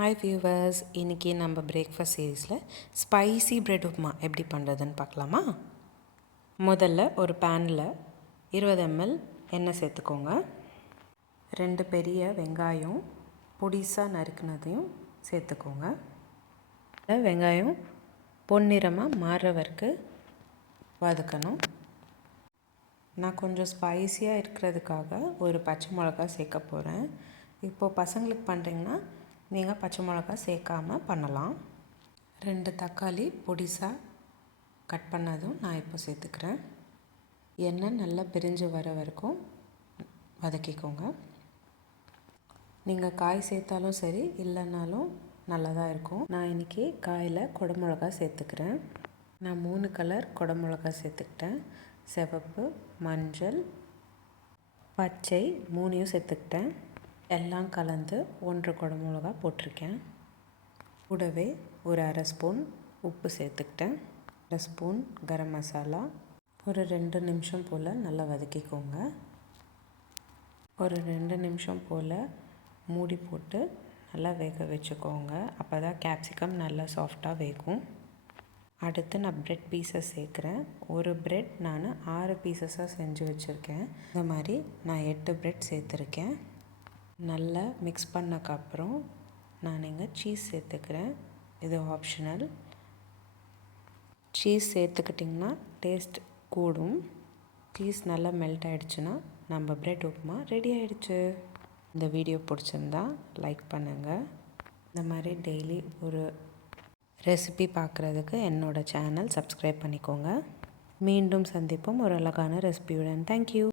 Hi viewers, இன்றைக்கி நம்ம breakfast சீரீஸில் ஸ்பைசி பிரெட் உப்புமா எப்படி பண்ணுறதுன்னு பார்க்கலாமா? முதல்ல ஒரு பேனில் 20 ml எண்ணெய் சேர்த்துக்கோங்க. 2 பெரிய வெங்காயம் பொடிசாக நறுக்குனதையும் சேர்த்துக்கோங்க. வெங்காயம் பொன்னிறமாக மாறுற வரைக்கும் வதக்கணும். நான் கொஞ்சம் ஸ்பைஸியாக இருக்கிறதுக்காக ஒரு பச்சை மிளகா சேர்க்க போகிறேன். இப்போது பசங்களுக்கு பண்ணுறீங்கன்னா நீங்கள் பச்சை மிளகா சேர்க்காமல் பண்ணலாம். 2 தக்காளி பொடிசாக கட் பண்ணதும் நான் இப்போ சேர்த்துக்கிறேன். எண்ணெய் நல்லா பிரிஞ்சு வர வரைக்கும் வதக்கிக்கோங்க. நீங்கள் காய் சேர்த்தாலும் சரி, இல்லைனாலும் நல்லதாக இருக்கும். நான் இன்றைக்கி காயில் குடமிளகா சேர்த்துக்கிறேன். நான் 3 கலர் குடமிளகா சேர்த்துக்கிட்டேன். சிவப்பு, மஞ்சள், பச்சை 3யும் சேர்த்துக்கிட்டேன். எல்லாம் கலந்து 1 குடமிளகா போட்டிருக்கேன். கூடவே ஒரு அரை ஸ்பூன் உப்பு சேர்த்துக்கிட்டேன். அரை ஸ்பூன் கரம் மசாலா. ஒரு 2 நிமிஷம் போல் நல்லா வதக்கிக்கோங்க. ஒரு 2 நிமிஷம் போல் மூடி போட்டு நல்லா வேக வச்சுக்கோங்க. அப்போ தான் கேப்சிகம் நல்லா சாஃப்டாக வேகும். அடுத்து நான் ப்ரெட் பீஸஸ் சேர்க்குறேன். ஒரு ப்ரெட் நான் 6 பீசஸாக செஞ்சு வச்சுருக்கேன். இந்த மாதிரி நான் 8 ப்ரெட் சேர்த்துருக்கேன். நல்லா மிக்ஸ் பண்ணக்கப்புறம் நான் இங்கே சீஸ் சேர்த்துக்கிறேன். இது ஆப்ஷனல். சீஸ் சேர்த்துக்கிட்டிங்கன்னா டேஸ்ட் கூடும். சீஸ் நல்லா மெல்ட் ஆகிடுச்சுன்னா நம்ம ப்ரெட் உப்புமா ரெடி ஆகிடுச்சு. இந்த வீடியோ பிடிச்சிருந்தா லைக் பண்ணுங்கள். இந்த மாதிரி டெய்லி ஒரு ரெசிபி பார்க்குறதுக்கு என்னோடய சேனல் சப்ஸ்கிரைப் பண்ணிக்கோங்க. மீண்டும் சந்திப்போம் ஒரு அழகான ரெசிபியுடன். தேங்க்யூ.